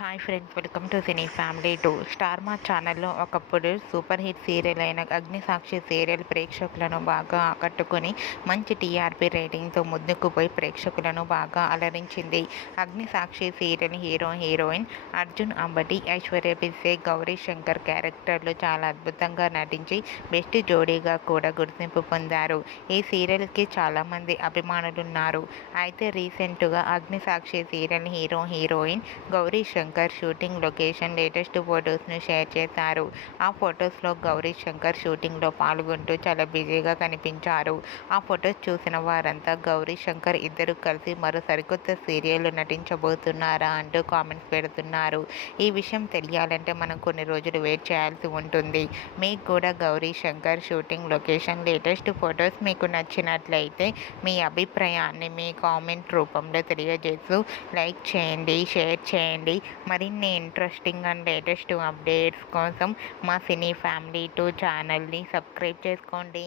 Hi friends, welcome to cine family 2. Star మా ఛానల్లో ఒకప్పుడు సూపర్ హిట్ సీరియల్ అయిన అగ్నిసాక్షి సీరియల్ ప్రేక్షకులను బాగా ఆకట్టుకొని మంచి టీఆర్పీ రేటింగ్తో ముందుకు పోయి ప్రేక్షకులను బాగా అలరించింది. అగ్నిసాక్షి సీరియల్ హీరోయిన్ అర్జున్ అంబటి, ఐశ్వర్య పిస్సే, గౌరీ శంకర్ క్యారెక్టర్లు చాలా అద్భుతంగా నటించి బెస్ట్ జోడీగా కూడా గుర్తింపు పొందారు. ఈ సీరియల్కి చాలామంది అభిమానులున్నారు. అయితే రీసెంట్గా Agnisakshi serial heroine Gauri Shankar shooting location latest ఫొటోస్ను షేర్ చేశారు. ఆ ఫొటోస్లో గౌరీ శంకర్ షూటింగ్లో పాల్గొంటూ చాలా బిజీగా కనిపించారు. ఆ ఫొటోస్ చూసిన వారంతా గౌరీ శంకర్ ఇద్దరు కలిసి మరో సరికొత్త సీరియల్ నటించబోతున్నారా అంటూ కామెంట్స్ పెడుతున్నారు. ఈ విషయం తెలియాలంటే మనం కొన్ని రోజులు వెయిట్ చేయాల్సి ఉంటుంది. మీకు కూడా Gauri Shankar shooting location latest photos మీకు నచ్చినట్లయితే మీ అభిప్రాయాన్ని మీ కామెంట్ రూపంలో తెలియజేస్తూ లైక్ చేయండి, షేర్ చేయండి. మరిన్ని ఇంట్రెస్టింగ్ అండ్ లేటెస్ట్ అప్డేట్స్ కోసం మా సినీ ఫ్యామిలీ 2 ఛానల్ని సబ్స్క్రైబ్ చేసుకోండి.